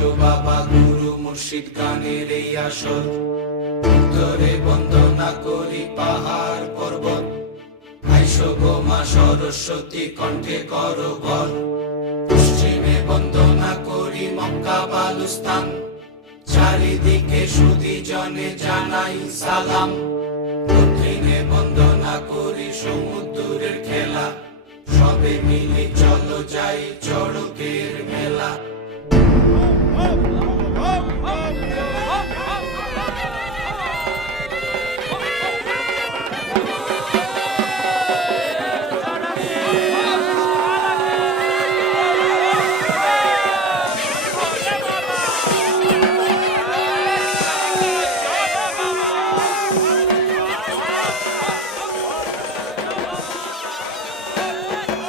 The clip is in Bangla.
আইসো বাবা গুরু মুর্শিদ গানের এই আসর, উত্তরে বন্দনা করি পাহাড় পর্বত। আইসো গো মা সরস্বতী কণ্ঠে করো বর, পশ্চিমে বন্দনা করি মক্কা বালুস্তান। চারিদিকে সুধী জনে জানাই সালাম, দক্ষিণে বন্দনা করি সমুদ্রের খেলা। সবে মিলে চলো যাই চড়কের মেলা।